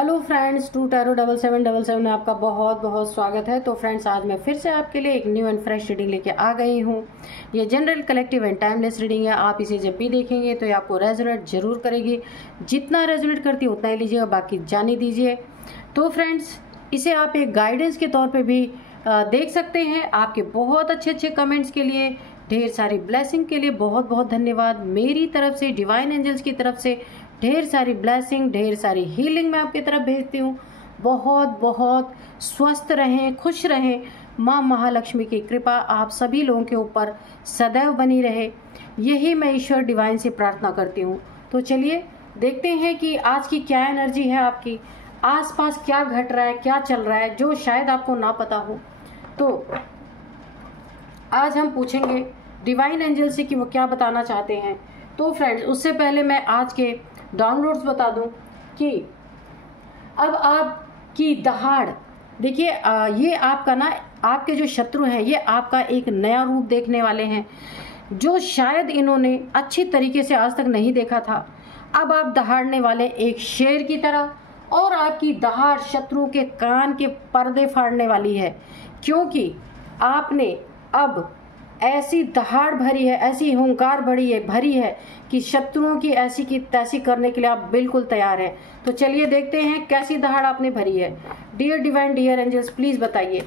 Hello friends, to tarot 7777 में आपका बहुत बहुत स्वागत है। तो फ्रेंड्स, आज मैं फिर से आपके लिए एक न्यू एंड फ्रेश रीडिंग लेके आ गई हूँ। ये general, collective and timeless reading है। आप इसे जब भी देखेंगे तो ये आपको रेजोनेट जरूर करेगी। जितना रेजोनेट करती है उतना ही लीजिएगा, बाकी जाने दीजिए। तो फ्रेंड्स, इसे आप एक गाइडेंस के तौर पर भी देख सकते हैं। आपके बहुत अच्छे अच्छे कमेंट्स के लिए, ढेर सारी ब्लेसिंग के लिए बहुत बहुत धन्यवाद। मेरी तरफ से, डिवाइन एंजल्स की तरफ से ढेर सारी ब्लेसिंग, ढेर सारी हीलिंग मैं आपकी तरफ भेजती हूँ। बहुत बहुत स्वस्थ रहें, खुश रहें। माँ महालक्ष्मी की कृपा आप सभी लोगों के ऊपर सदैव बनी रहे, यही मैं ईश्वर डिवाइन से प्रार्थना करती हूँ। तो चलिए देखते हैं कि आज की क्या एनर्जी है, आपकी आसपास क्या घट रहा है, क्या चल रहा है, जो शायद आपको ना पता हो। तो आज हम पूछेंगे डिवाइन एंजल से कि वो क्या बताना चाहते हैं। तो फ्रेंड्स, उससे पहले मैं आज के डाउनलोड्स बता दूं कि अब आपकी दहाड़ देखिए, ये आपका ना, आपके जो शत्रु हैं ये आपका एक नया रूप देखने वाले हैं, जो शायद इन्होंने अच्छी तरीके से आज तक नहीं देखा था। अब आप दहाड़ने वाले एक शेर की तरह, और आपकी दहाड़ शत्रु के कान के पर्दे फाड़ने वाली है, क्योंकि आपने अब ऐसी दहाड़ भरी है, ऐसी हुंकार भरी है कि शत्रुओं की ऐसी की तैसी करने के लिए आप बिल्कुल तैयार हैं। तो चलिए देखते हैं कैसी दहाड़ आपने भरी है। Dear divine, dear angels, please बताइए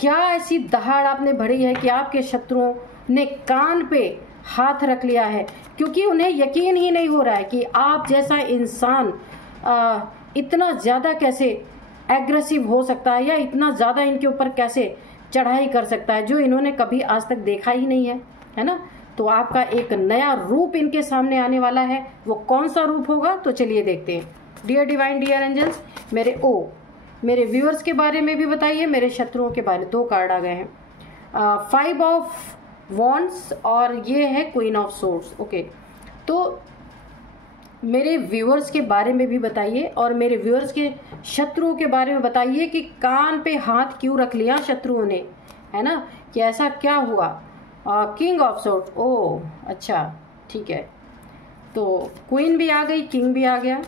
क्या ऐसी दहाड़ आपने भरी है कि आपके शत्रुओं ने कान पे हाथ रख लिया है, क्योंकि उन्हें यकीन ही नहीं हो रहा है कि आप जैसा इंसान इतना ज्यादा कैसे एग्रेसिव हो सकता है, या इतना ज्यादा इनके ऊपर कैसे चढ़ाई कर सकता है, जो इन्होंने कभी आज तक देखा ही नहीं है ना। तो आपका एक नया रूप इनके सामने आने वाला है। वो कौन सा रूप होगा, तो चलिए देखते हैं। डियर डिवाइन, डियर एंजल्स, मेरे व्यूअर्स के बारे में भी बताइए, मेरे शत्रुओं के बारे में। 2 कार्ड आ गए हैं, 5 ऑफ वॉन्ड्स और ये है क्वीन ऑफ सोर्ड्स। ओके, तो मेरे व्यूअर्स के बारे में भी बताइए, और मेरे व्यूअर्स के शत्रुओं के बारे में बताइए कि कान पे हाथ क्यों रख लिया शत्रुओं ने, है ना, कि ऐसा क्या हुआ। किंग ऑफ सोर्ड्स, ओ अच्छा ठीक है। तो क्वीन भी आ गई, किंग भी आ गया।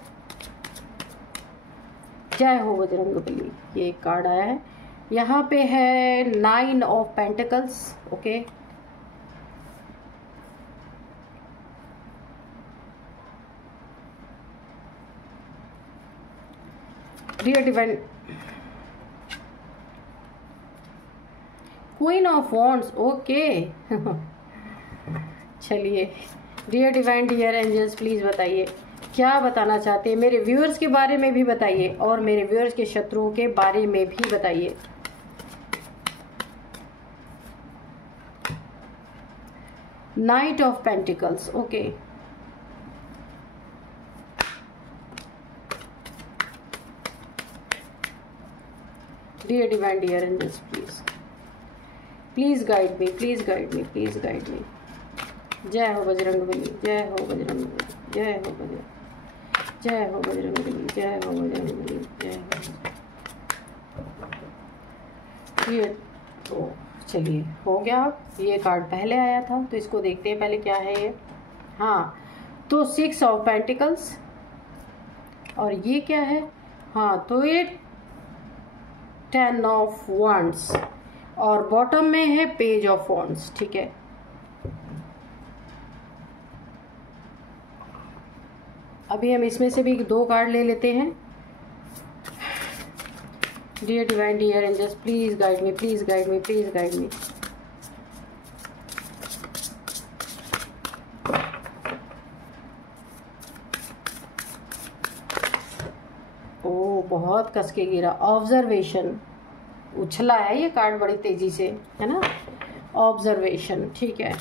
जय हो बजरंगबली, ये एक कार्ड आया है। यहाँ पे है 9 of pentacles. Okay, dear divine, queen of wands. Okay चलिए, dear divine, dear angels, please बताइए क्या बताना चाहते हैं। मेरे व्यूअर्स के बारे में भी बताइए, और मेरे व्यूअर्स के शत्रुओं के बारे में भी बताइए। Knight of pentacles. Okay, dear divine, dear angels, please guide me, please guide me, please guide me. जय हो बजरंगबली, जय हो बजरंगबली, जय हो बजरंग, जय हो बजरंगबली, जय हो बजरंगबली, जय हो। ये तो चलिए हो गया। ये कार्ड पहले आया था, तो इसको देखते हैं पहले क्या है ये। हाँ, तो 6 ऑफ पेंटिकल्स, और ये क्या है। हाँ, तो ये 10 ऑफ वॉन्ड्स, और बॉटम में है पेज ऑफ वॉन्ड्स। ठीक है, अभी हम इसमें से भी 2 कार्ड ले लेते हैं। Dear divine, dear angels, please guide me, please guide me, please guide me. Oh, बहुत कस के गिरा। ऑब्जर्वेशन, उछला है ये कार्ड बड़ी तेजी से, है ना। ऑब्जर्वेशन, ठीक है।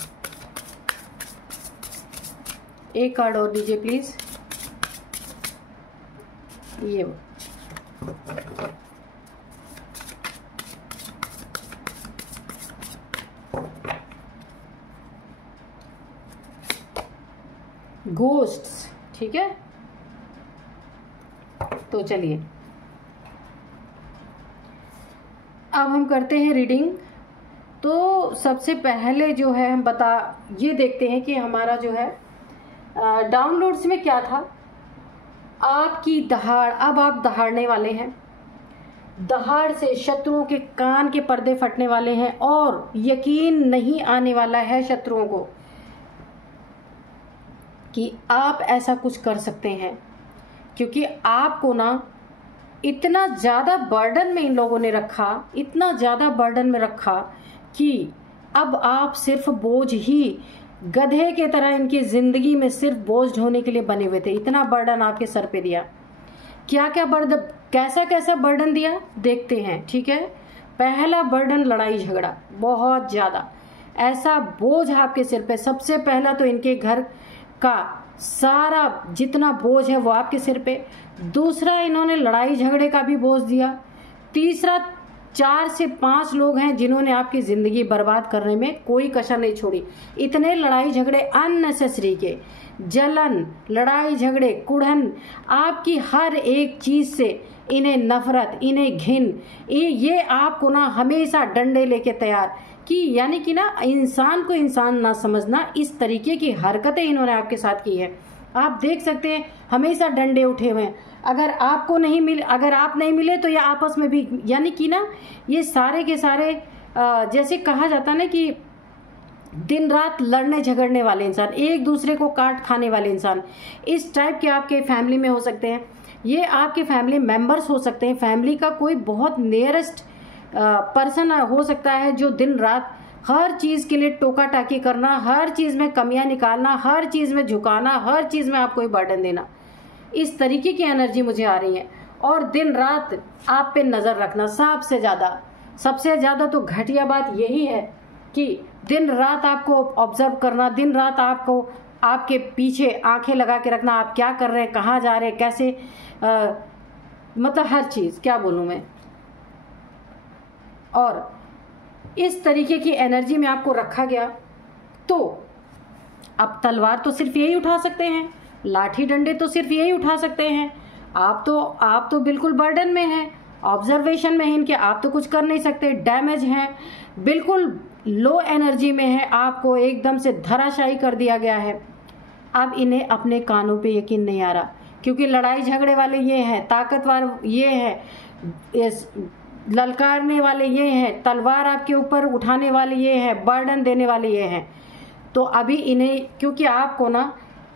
एक कार्ड और दीजिए प्लीज। ये घोस्ट्स, ठीक है। तो चलिए अब हम करते हैं रीडिंग। तो सबसे पहले जो है हम ये देखते हैं कि हमारा जो है डाउनलोड्स में क्या था। आपकी दहाड़, अब आप दहाड़ने वाले हैं। दहाड़ से शत्रुओं के कान के पर्दे फटने वाले हैं और यकीन नहीं आने वाला है शत्रुओं को कि आप ऐसा कुछ कर सकते हैं, क्योंकि आपको ना इतना ज़्यादा बर्डन में इन लोगों ने रखा, इतना ज़्यादा बर्डन में रखा कि अब आप सिर्फ बोझ ही, गधे के तरह इनकी ज़िंदगी में सिर्फ बोझ ढोने के लिए बने हुए थे। इतना बर्डन आपके सर पे दिया। क्या क्या बर्डन, कैसा कैसा बर्डन दिया देखते हैं, ठीक है। पहला बर्डन लड़ाई झगड़ा, बहुत ज़्यादा ऐसा बोझ आपके सिर पे। सबसे पहला तो इनके घर का सारा जितना बोझ है वो आपके सिर पे। दूसरा, इन्होंने लड़ाई झगड़े का भी बोझ दिया। तीसरा, 4 से 5 लोग हैं जिन्होंने आपकी ज़िंदगी बर्बाद करने में कोई कसर नहीं छोड़ी। इतने लड़ाई झगड़े अननेसेसरी के, जलन, लड़ाई झगड़े, कुढ़न, आपकी हर एक चीज़ से इन्हें नफरत, इन्हें घिन, ये आपको ना हमेशा डंडे लेके तैयार कि, यानी कि ना इंसान को इंसान ना समझना, इस तरीके की हरकतें इन्होंने आपके साथ की है। आप देख सकते हैं हमेशा डंडे उठे हुए हैं। अगर आपको नहीं मिले, अगर आप नहीं मिले तो ये आपस में भी, यानी कि ना ये सारे के सारे जैसे कहा जाता ना कि दिन रात लड़ने झगड़ने वाले इंसान, एक दूसरे को काट खाने वाले इंसान, इस टाइप के आपके फैमिली में हो सकते हैं। ये आपके फैमिली मेंबर्स हो सकते हैं। फैमिली का कोई बहुत नियरेस्ट पर्सन हो सकता है जो दिन रात हर चीज़ के लिए टोका टाकी करना, हर चीज़ में कमियां निकालना, हर चीज़ में झुकाना, हर चीज़ में आपको बर्डन देना। इस तरीके की एनर्जी मुझे आ रही है। और दिन रात आप पे नज़र रखना। सबसे ज़्यादा तो घटिया बात यही है कि दिन रात आपको ऑब्जर्व करना, दिन रात आपको आपके पीछे आंखें लगा के रखना, आप क्या कर रहे हैं, कहाँ जा रहे हैं, कैसे, मतलब हर चीज़, क्या बोलूँ मैं। और इस तरीके की एनर्जी में आपको रखा गया। तो अब तलवार तो सिर्फ यही उठा सकते हैं, लाठी डंडे तो सिर्फ यही उठा सकते हैं। आप तो बिल्कुल बर्डन में हैं, ऑब्जर्वेशन में हैं इनके, आप तो कुछ कर नहीं सकते, डैमेज हैं, बिल्कुल लो एनर्जी में है, आपको एकदम से धराशायी कर दिया गया है। अब इन्हें अपने कानों पे यकीन नहीं आ रहा, क्योंकि लड़ाई झगड़े वाले ये हैं, ताकतवर ये हैं, ललकारने वाले ये हैं, तलवार आपके ऊपर उठाने वाले ये हैं, बर्डन देने वाले ये हैं। तो अभी इन्हें, क्योंकि आपको ना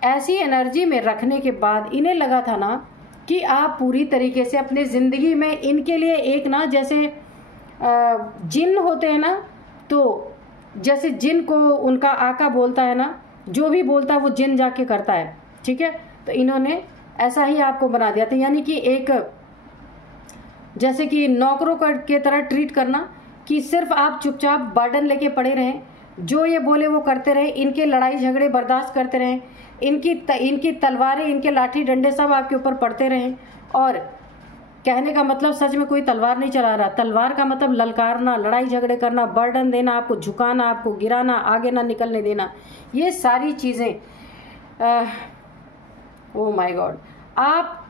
ऐसी एनर्जी में रखने के बाद इन्हें लगा था ना कि आप पूरी तरीके से अपने ज़िंदगी में इनके लिए एक ना, जैसे जिन होते हैं ना, तो जैसे जिन को उनका आका बोलता है ना, जो भी बोलता है वो जिन जाके करता है, ठीक है। तो इन्होंने ऐसा ही आपको बना दिया था, यानी कि एक जैसे कि नौकरों के तरह ट्रीट करना, कि सिर्फ आप चुपचाप बर्डन लेके पड़े रहें, जो ये बोले वो करते रहे, इनके लड़ाई झगड़े बर्दाश्त करते रहें, इनकी तलवारें, इनके लाठी डंडे सब आपके ऊपर पड़ते रहें। और कहने का मतलब सच में कोई तलवार नहीं चला रहा। तलवार का मतलब ललकारना, लड़ाई झगड़े करना, बर्डन देना, आपको झुकाना, आपको गिराना, आगे ना निकलने देना, ये सारी चीज़ें, ओ माय गॉड, आप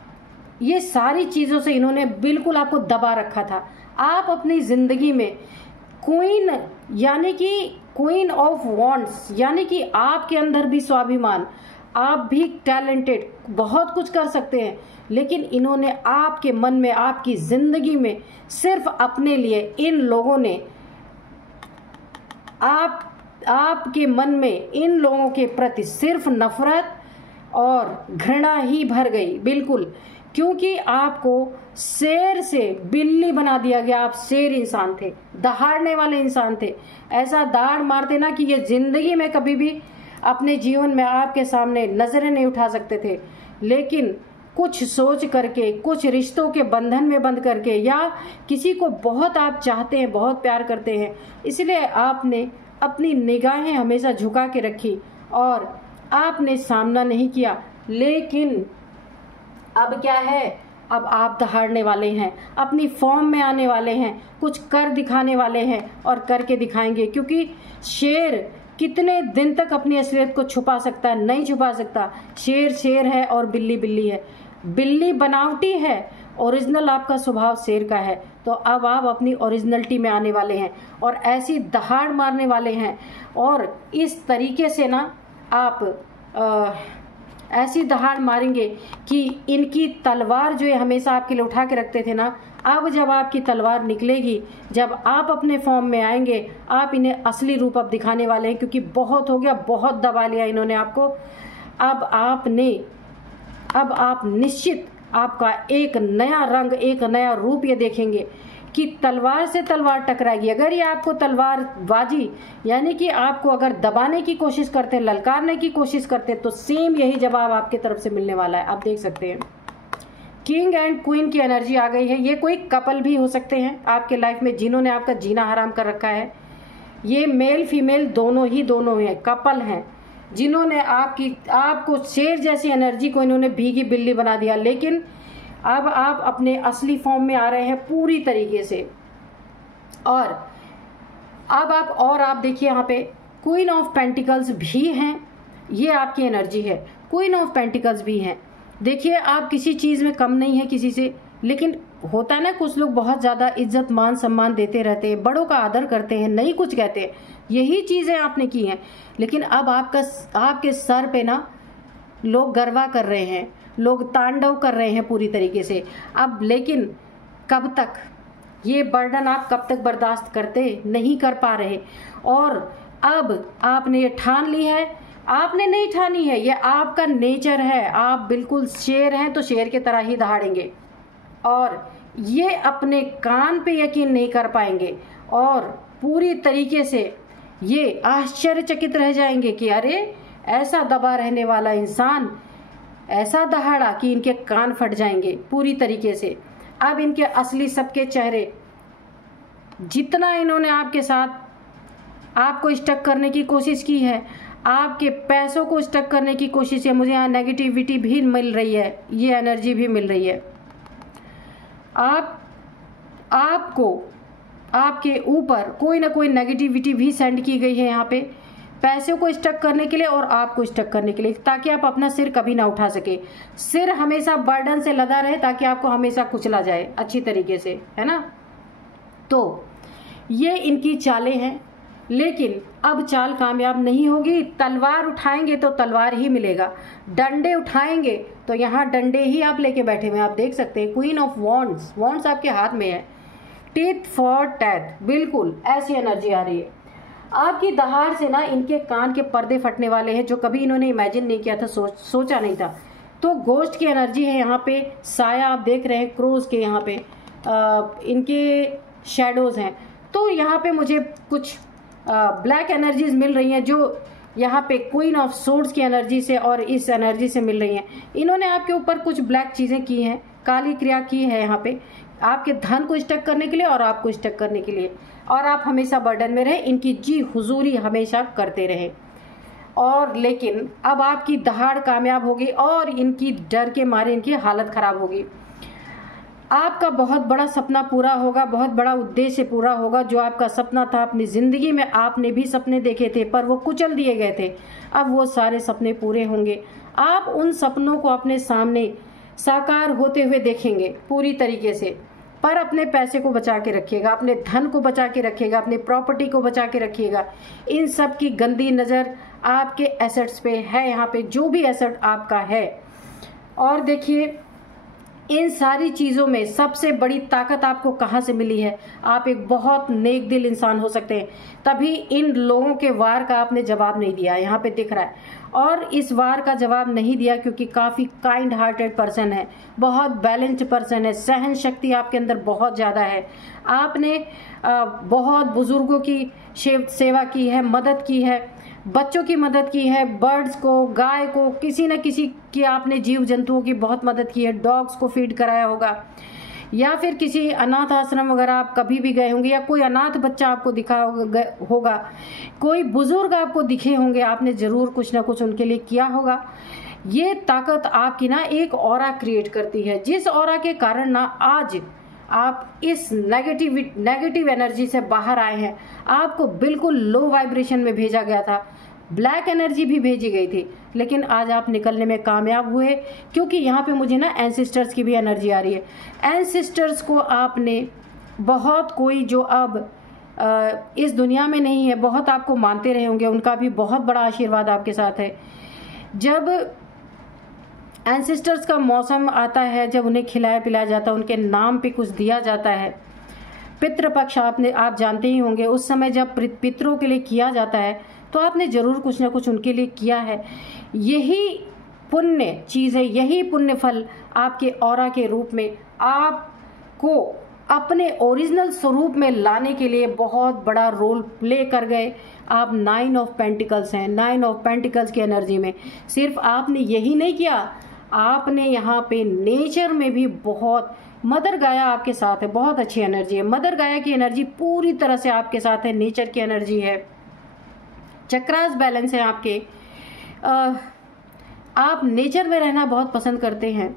ये सारी चीज़ों से इन्होंने बिल्कुल आपको दबा रखा था। आप अपनी ज़िंदगी में क्वीन, यानी कि क्वीन ऑफ वॉन्ड्स, यानी कि आपके अंदर भी स्वाभिमान, आप भी टैलेंटेड, बहुत कुछ कर सकते हैं, लेकिन इन्होंने आपके मन में, आपकी ज़िंदगी में सिर्फ अपने लिए, इन लोगों ने आपके मन में इन लोगों के प्रति सिर्फ नफरत और घृणा ही भर गई, बिल्कुल। क्योंकि आपको शेर से बिल्ली बना दिया गया। आप शेर इंसान थे, दहाड़ने वाले इंसान थे, ऐसा दाड़ मारते ना कि ये जिंदगी में कभी भी अपने जीवन में आपके सामने नजरें नहीं उठा सकते थे। लेकिन कुछ सोच करके, कुछ रिश्तों के बंधन में बंध करके, या किसी को बहुत आप चाहते हैं, बहुत प्यार करते हैं, इसलिए आपने अपनी निगाहें हमेशा झुका के रखी और आपने सामना नहीं किया। लेकिन अब क्या है, अब आप दहाड़ने वाले हैं, अपनी फॉर्म में आने वाले हैं, कुछ कर दिखाने वाले हैं और करके दिखाएंगे। क्योंकि शेर कितने दिन तक अपनी असलियत को छुपा सकता है? नहीं छुपा सकता। शेर शेर है और बिल्ली बिल्ली है। बिल्ली बनावटी है, ओरिजिनल आपका स्वभाव शेर का है। तो अब आप अपनी ओरिजिनलिटी में आने वाले हैं और ऐसी दहाड़ मारने वाले हैं। और इस तरीके से ना आप ऐसी दहाड़ मारेंगे कि इनकी तलवार जो है हमेशा आपके लिए उठा के रखते थे ना, अब जब आपकी तलवार निकलेगी, जब आप अपने फॉर्म में आएंगे, आप इन्हें असली रूप अब दिखाने वाले हैं, क्योंकि बहुत हो गया, बहुत दबा लिया इन्होंने आपको। अब आप निश्चित आपका एक नया रंग, एक नया रूप ये देखेंगे कि तलवार से तलवार टकराएगी। अगर ये आपको तलवार बाजी, यानी कि आपको अगर दबाने की कोशिश करते, ललकारने की कोशिश करते, तो सेम यही जवाब आपके तरफ से मिलने वाला है। आप देख सकते हैं किंग एंड क्वीन की एनर्जी आ गई है। ये कोई कपल भी हो सकते हैं आपके लाइफ में जिन्होंने आपका जीना हराम कर रखा है। ये मेल फीमेल दोनों हैं, कपल हैं, जिन्होंने आपको शेर जैसी एनर्जी को इन्होंने भीगी बिल्ली बना दिया। लेकिन अब आप अपने असली फॉर्म में आ रहे हैं पूरी तरीके से। और अब आप देखिए यहाँ पे क्वीन ऑफ पेंटिकल्स भी हैं, ये आपकी एनर्जी है। क्वीन ऑफ पेंटिकल्स भी हैं। देखिए आप किसी चीज़ में कम नहीं है किसी से, लेकिन होता है ना कुछ लोग बहुत ज़्यादा इज्जत मान सम्मान देते रहते हैं, बड़ों का आदर करते हैं, नहीं कुछ कहते हैं, यही चीज़ें आपने की हैं। लेकिन अब आपके सर पे ना लोग गरबा कर रहे हैं, लोग तांडव कर रहे हैं पूरी तरीके से। अब लेकिन कब तक ये बर्डन आप कब तक बर्दाश्त करते, नहीं कर पा रहे। और अब आपने ये ठान ली है, आपने नहीं ठानी है, ये आपका नेचर है। आप बिल्कुल शेर हैं तो शेर की तरह ही दहाड़ेंगे, और ये अपने कान पे यकीन नहीं कर पाएंगे, और पूरी तरीके से ये आश्चर्यचकित रह जाएंगे कि अरे ऐसा दबा रहने वाला इंसान ऐसा दहाड़ा कि इनके कान फट जाएंगे पूरी तरीके से। अब इनके असली सबके चेहरे, जितना इन्होंने आपके साथ आपको स्टक करने की कोशिश की है, आपके पैसों को स्टक करने की कोशिश है, मुझे यहाँ नेगेटिविटी भी मिल रही है, ये एनर्जी भी मिल रही है। आपको आपके ऊपर कोई ना कोई नेगेटिविटी भी सेंड की गई है यहाँ पे, पैसों को स्टक करने के लिए और आपको स्टक करने के लिए, ताकि आप अपना सिर कभी ना उठा सके। सिर हमेशा बर्डन से लदा रहे, ताकि आपको हमेशा कुचला जाए अच्छी तरीके से, है ना। तो ये इनकी चालें हैं, लेकिन अब चाल कामयाब नहीं होगी। तलवार उठाएंगे तो तलवार ही मिलेगा, डंडे उठाएंगे तो यहाँ डंडे ही आप लेके बैठे हुए। आप देख सकते हैं क्वीन ऑफ वॉन्ड्स, वॉन्ड्स आपके हाथ में है, टीथ फॉर टैथ, बिल्कुल ऐसी एनर्जी आ रही है। आपकी दहाड़ से ना इनके कान के पर्दे फटने वाले हैं, जो कभी इन्होंने इमेजिन नहीं किया था, सोचा नहीं था। तो गोस्ट की एनर्जी है यहाँ पे, साया आप देख रहे हैं क्रोज के, यहाँ पे इनके शैडोज हैं। तो यहाँ पे मुझे कुछ ब्लैक एनर्जीज मिल रही हैं, जो यहाँ पे क्वीन ऑफ सोर्ड्स की एनर्जी से और इस एनर्जी से मिल रही हैं। इन्होंने आपके ऊपर कुछ ब्लैक चीजें की हैं, काली क्रिया की है यहाँ पे, आपके धन को स्टक करने के लिए और आपको स्टक करने के लिए, और आप हमेशा बर्डन में रहे, इनकी जी हुजूरी हमेशा करते रहे। और लेकिन अब आपकी दहाड़ कामयाब होगी और इनकी डर के मारे इनकी हालत खराब होगी। आपका बहुत बड़ा सपना पूरा होगा, बहुत बड़ा उद्देश्य पूरा होगा। जो आपका सपना था अपनी जिंदगी में, आपने भी सपने देखे थे पर वो कुचल दिए गए थे, अब वो सारे सपने पूरे होंगे। आप उन सपनों को अपने सामने साकार होते हुए देखेंगे पूरी तरीके से। पर अपने पैसे को बचा के रखिएगा, अपने धन को बचा के रखिएगा, अपनी प्रॉपर्टी को बचा के रखिएगा। इन सब की गंदी नज़र आपके एसेट्स पे है, यहाँ पे जो भी एसेट आपका है। और देखिए इन सारी चीज़ों में सबसे बड़ी ताकत आपको कहाँ से मिली है? आप एक बहुत नेक दिल इंसान हो सकते हैं, तभी इन लोगों के वार का आपने जवाब नहीं दिया, यहाँ पे दिख रहा है। और इस वार का जवाब नहीं दिया क्योंकि काफ़ी काइंड हार्टेड पर्सन है, बहुत बैलेंस्ड पर्सन है, सहन शक्ति आपके अंदर बहुत ज़्यादा है। आपने बहुत बुजुर्गों की सेवा की है, मदद की है, बच्चों की मदद की है, बर्ड्स को, गाय को, किसी न किसी की आपने जीव जंतुओं की बहुत मदद की है, डॉग्स को फीड कराया होगा, या फिर किसी अनाथ आश्रम वगैरह आप कभी भी गए होंगे, या कोई अनाथ बच्चा आपको दिखा होगा, कोई बुजुर्ग आपको दिखे होंगे, आपने ज़रूर कुछ ना कुछ उनके लिए किया होगा। ये ताकत आपकी ना एक ऑरा क्रिएट करती है, जिस ऑरा के कारण ना आज आप इस नेगेटिव एनर्जी से बाहर आए हैं। आपको बिल्कुल लो वाइब्रेशन में भेजा गया था, ब्लैक एनर्जी भी भेजी गई थी, लेकिन आज आप निकलने में कामयाब हुए, क्योंकि यहाँ पे मुझे ना एंसेस्टर्स की भी एनर्जी आ रही है। एंसेस्टर्स को आपने बहुत, कोई जो अब इस दुनिया में नहीं है, बहुत आपको मानते रहे होंगे, उनका भी बहुत बड़ा आशीर्वाद आपके साथ है। जब एंसेस्टर्स का मौसम आता है जब उन्हें खिलाया पिलाया जाता है, उनके नाम पे कुछ दिया जाता है। पितृपक्ष आप जानते ही होंगे, उस समय जब पितरों के लिए किया जाता है तो आपने ज़रूर कुछ ना कुछ उनके लिए किया है। यही पुण्य चीज़ है, यही पुण्य फल आपके ऑरा के रूप में आपको अपने ओरिजिनल स्वरूप में लाने के लिए बहुत बड़ा रोल प्ले कर गए। आप 9 ऑफ पेंटिकल्स हैं, 9 ऑफ पेंटिकल्स की एनर्जी में सिर्फ आपने यही नहीं किया, आपने यहाँ पे नेचर में भी बहुत, मदर गाया आपके साथ है, बहुत अच्छी एनर्जी है। मदर गाया की एनर्जी पूरी तरह से आपके साथ है, नेचर की एनर्जी है, चक्रास बैलेंस है आपके। आप नेचर में रहना बहुत पसंद करते हैं,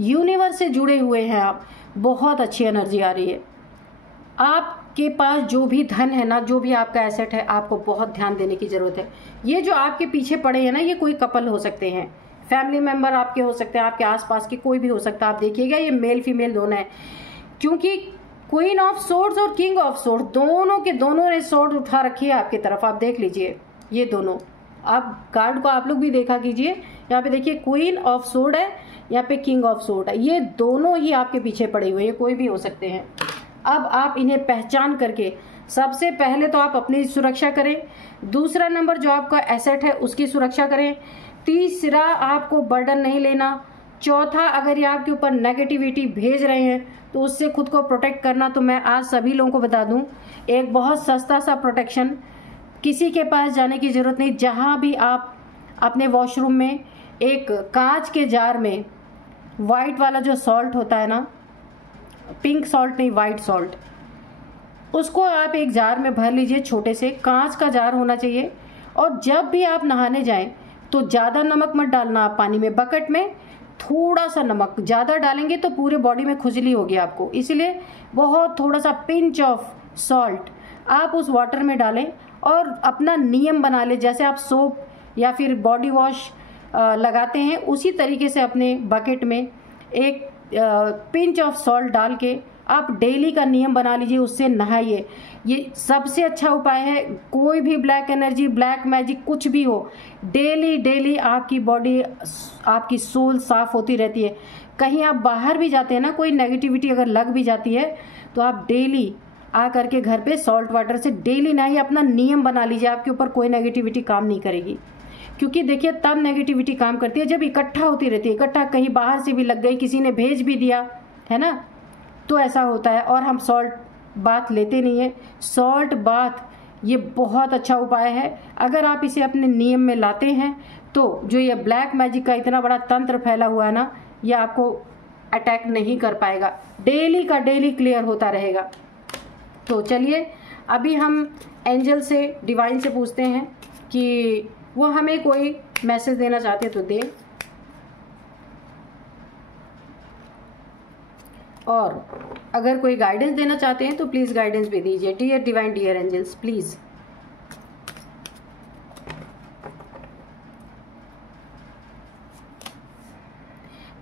यूनिवर्स से जुड़े हुए हैं आप, बहुत अच्छी एनर्जी आ रही है। आपके पास जो भी धन है ना, जो भी आपका एसेट है, आपको बहुत ध्यान देने की जरूरत है। ये जो आपके पीछे पड़े हैं ना, ये कोई कपल हो सकते हैं, फैमिली मेंबर आपके हो सकते हैं, आपके आसपास के कोई भी हो सकता है। आप देखिएगा ये मेल फीमेल दोनों है, क्योंकि क्वीन ऑफ सोर्ड्स और किंग ऑफ सोर्ड दोनों के दोनों ने सोर्ड उठा रखी है आपकी तरफ। आप देख लीजिए ये दोनों, आप कार्ड को आप लोग भी देखा कीजिए। यहाँ पे देखिए क्वीन ऑफ सोर्ड है, यहाँ पे किंग ऑफ सोर्ड है, ये दोनों ही आपके पीछे पड़े हुए, ये कोई भी हो सकते हैं। अब आप इन्हें पहचान करके सबसे पहले तो आप अपनी सुरक्षा करें, दूसरा नंबर जो आपका एसेट है उसकी सुरक्षा करें, तीसरा आपको बर्डन नहीं लेना, चौथा अगर ये आपके ऊपर नेगेटिविटी भेज रहे हैं तो उससे खुद को प्रोटेक्ट करना। तो मैं आज सभी लोगों को बता दूं, एक बहुत सस्ता सा प्रोटेक्शन, किसी के पास जाने की जरूरत नहीं। जहां भी आप अपने वॉशरूम में एक कांच के जार में वाइट वाला जो सॉल्ट होता है ना, पिंक सॉल्ट नहीं वाइट सॉल्ट, उसको आप एक जार में भर लीजिए, छोटे से कांच का जार होना चाहिए। और जब भी आप नहाने जाएं तो ज़्यादा नमक मत डालना आप पानी में, बकेट में थोड़ा सा नमक, ज़्यादा डालेंगे तो पूरे बॉडी में खुजली होगी आपको, इसलिए बहुत थोड़ा सा पिंच ऑफ सॉल्ट आप उस वाटर में डालें और अपना नियम बना लें। जैसे आप सोप या फिर बॉडी वॉश लगाते हैं, उसी तरीके से अपने बकेट में एक पिंच ऑफ सॉल्ट डाल के आप डेली का नियम बना लीजिए, उससे नहाइए। ये सबसे अच्छा उपाय है। कोई भी ब्लैक एनर्जी, ब्लैक मैजिक कुछ भी हो, डेली डेली आपकी बॉडी, आपकी सोल साफ होती रहती है। कहीं आप बाहर भी जाते हैं ना, कोई नेगेटिविटी अगर लग भी जाती है तो आप डेली आ करके घर पे सॉल्ट वाटर से डेली नहाइए, अपना नियम बना लीजिए, आपके ऊपर कोई नेगेटिविटी काम नहीं करेगी। क्योंकि देखिए तब नेगेटिविटी काम करती है जब इकट्ठा होती रहती है, इकट्ठा कहीं बाहर से भी लग गई, किसी ने भेज भी दिया है ना, तो ऐसा होता है। और हम सॉल्ट बाथ लेते नहीं है। सॉल्ट बाथ ये बहुत अच्छा उपाय है, अगर आप इसे अपने नियम में लाते हैं तो जो ये ब्लैक मैजिक का इतना बड़ा तंत्र फैला हुआ है ना, ये आपको अटैक नहीं कर पाएगा, डेली का डेली क्लियर होता रहेगा। तो चलिए अभी हम एंजल से, डिवाइन से पूछते हैं कि वो हमें कोई मैसेज देना चाहते तो दें, और अगर कोई गाइडेंस देना चाहते हैं तो प्लीज गाइडेंस भी दीजिए। Dear divine, dear angels, please.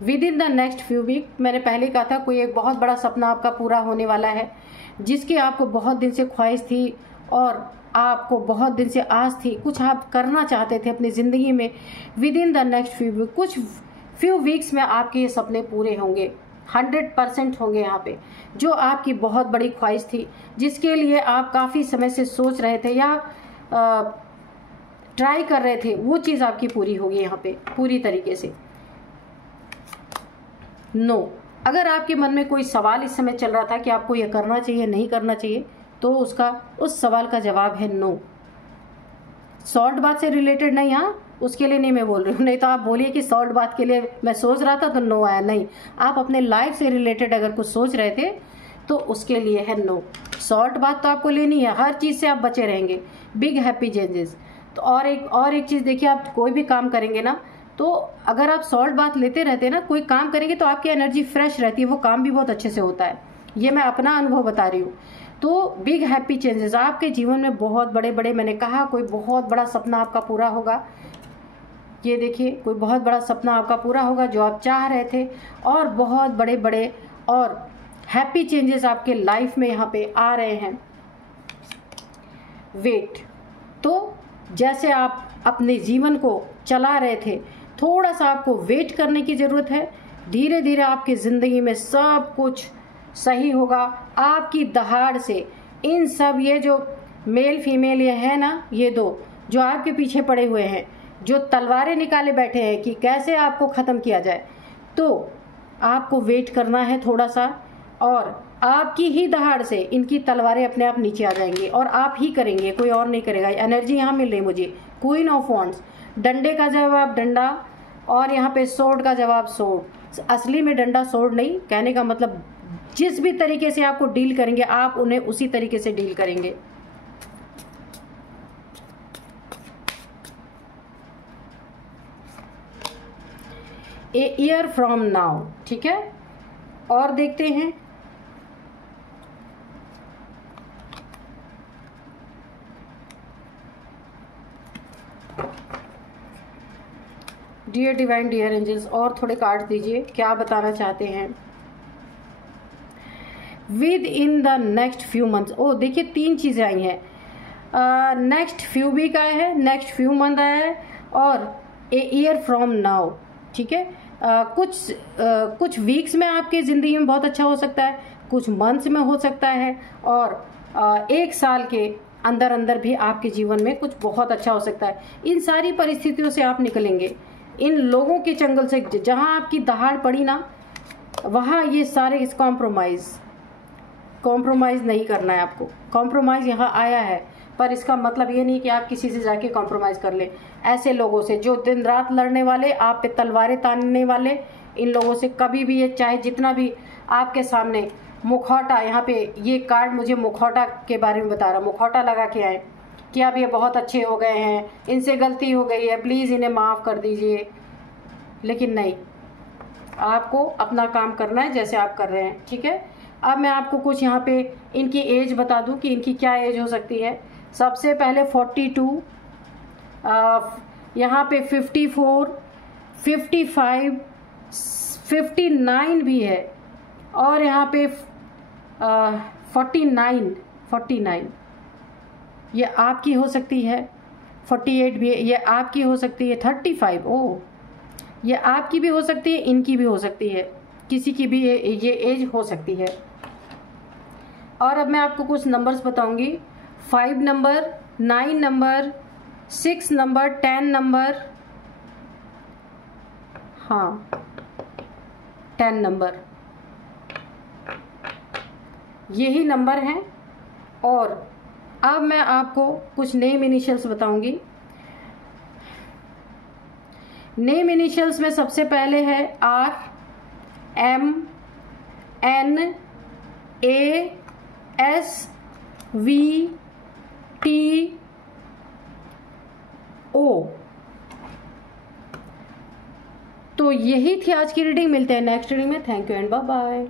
Within the next few week, मैंने पहले कहा था कोई एक बहुत बड़ा सपना आपका पूरा होने वाला है, जिसकी आपको बहुत दिन से ख्वाहिश थी और आपको बहुत दिन से आस थी, कुछ आप करना चाहते थे अपनी जिंदगी में। Within the next few week, कुछ फ्यू वीक्स में आपके ये सपने पूरे होंगे, 100% होंगे। यहाँ पे जो आपकी बहुत बड़ी ख्वाहिश थी, जिसके लिए आप काफ़ी समय से सोच रहे थे या ट्राई कर रहे थे, वो चीज़ आपकी पूरी होगी यहाँ पे पूरी तरीके से। नो, अगर आपके मन में कोई सवाल इस समय चल रहा था कि आपको ये करना चाहिए नहीं करना चाहिए, तो उसका उस सवाल का जवाब है नो। सॉल्ट बात से रिलेटेड नहीं, हाँ उसके लिए नहीं मैं बोल रही हूँ, नहीं तो आप बोलिए कि सॉल्ट बात के लिए मैं सोच रहा था तो नो आया। नहीं, आप अपने लाइफ से रिलेटेड अगर कुछ सोच रहे थे तो उसके लिए है नो। सॉल्ट बात तो आपको लेनी है, हर चीज़ से आप बचे रहेंगे। Big happy changes. तो और एक चीज़ देखिए, आप कोई भी काम करेंगे ना, तो अगर आप सॉल्ट बात लेते रहते हैं ना, कोई काम करेंगे तो आपकी एनर्जी फ्रेश रहती है, वो काम भी बहुत अच्छे से होता है। ये मैं अपना अनुभव बता रही हूँ। तो बिग हैप्पी चेंजेस आपके जीवन में बहुत बड़े बड़े, मैंने कहा कोई बहुत बड़ा सपना आपका पूरा होगा। ये देखिए कोई बहुत बड़ा सपना आपका पूरा होगा जो आप चाह रहे थे, और बहुत बड़े बड़े और हैप्पी चेंजेस आपके लाइफ में यहाँ पे आ रहे हैं। वेट, तो जैसे आप अपने जीवन को चला रहे थे, थोड़ा सा आपको वेट करने की ज़रूरत है। धीरे धीरे आपकी ज़िंदगी में सब कुछ सही होगा। आपकी दहाड़ से इन सब ये जो मेल फीमेल ये है ना, ये दो जो आपके पीछे पड़े हुए हैं, जो तलवारें निकाले बैठे हैं कि कैसे आपको ख़त्म किया जाए, तो आपको वेट करना है थोड़ा सा, और आपकी ही दहाड़ से इनकी तलवारें अपने आप नीचे आ जाएंगी और आप ही करेंगे, कोई और नहीं करेगा। एनर्जी यहाँ मिल रही मुझे। क्वीन ऑफ वॉन्ड्स, डंडे का जवाब डंडा और यहाँ पे सोर्ड का जवाब सोर्ड। असली में डंडा सोर्ड नहीं, कहने का मतलब जिस भी तरीके से आपको डील करेंगे आप उन्हें उसी तरीके से डील करेंगे। ए ईयर फ्रॉम नाउ, ठीक है। और देखते हैं डियर डिवाइन, डियर एंजल्स, और थोड़े कार्ड दीजिए, क्या बताना चाहते हैं। Within the next few months, ओ देखिए 3 चीज़ें आई हैं। नेक्स्ट फ्यू वीक आया है, नेक्स्ट फ्यू मंथ आया है, और ए ईयर फ्रॉम नाउ, ठीक है। कुछ वीक्स में आपकी ज़िंदगी में बहुत अच्छा हो सकता है, कुछ मंथ्स में हो सकता है, और 1 साल के अंदर अंदर भी आपके जीवन में कुछ बहुत अच्छा हो सकता है। इन सारी परिस्थितियों से आप निकलेंगे, इन लोगों के चंगल से जहां आपकी दहाड़ पड़ी ना, वहां ये सारे इस कॉम्प्रोमाइज़ नहीं करना है आपको। कॉम्प्रोमाइज़ यहाँ आया है, पर इसका मतलब ये नहीं कि आप किसी से जाके कॉम्प्रोमाइज़ कर लें। ऐसे लोगों से जो दिन रात लड़ने वाले, आप पे तलवारें तानने वाले, इन लोगों से कभी भी, ये चाहे जितना भी आपके सामने मुखौटा, यहाँ पे ये कार्ड मुझे मुखौटा के बारे में बता रहा, मुखौटा लगा के आए कि अब ये बहुत अच्छे हो गए हैं, इनसे गलती हो गई है, प्लीज़ इन्हें माफ़ कर दीजिए। लेकिन नहीं, आपको अपना काम करना है जैसे आप कर रहे हैं, ठीक है। अब मैं आपको कुछ यहाँ पे इनकी एज बता दूँ कि इनकी क्या एज हो सकती है। सबसे पहले 42, यहाँ पे 54, 55, 59 भी है, और यहाँ पे 49 ये आपकी हो सकती है। 48 भी है, ये आपकी हो सकती है। 35, ओह ये आपकी भी हो सकती है, इनकी भी हो सकती है, किसी की भी ये एज हो सकती है। और अब मैं आपको कुछ नंबर्स बताऊंगी। 5 नंबर, 9 नंबर, 6 नंबर, 10 नंबर, हाँ 10 नंबर, यही नंबर हैं। और अब मैं आपको कुछ नेम इनिशियल्स बताऊंगी। नेम इनिशियल्स में सबसे पहले है R, M, N, A, S, V, T, O। तो यही थी आज की रीडिंग। मिलते हैं नेक्स्ट रीडिंग में। Thank you and bye bye.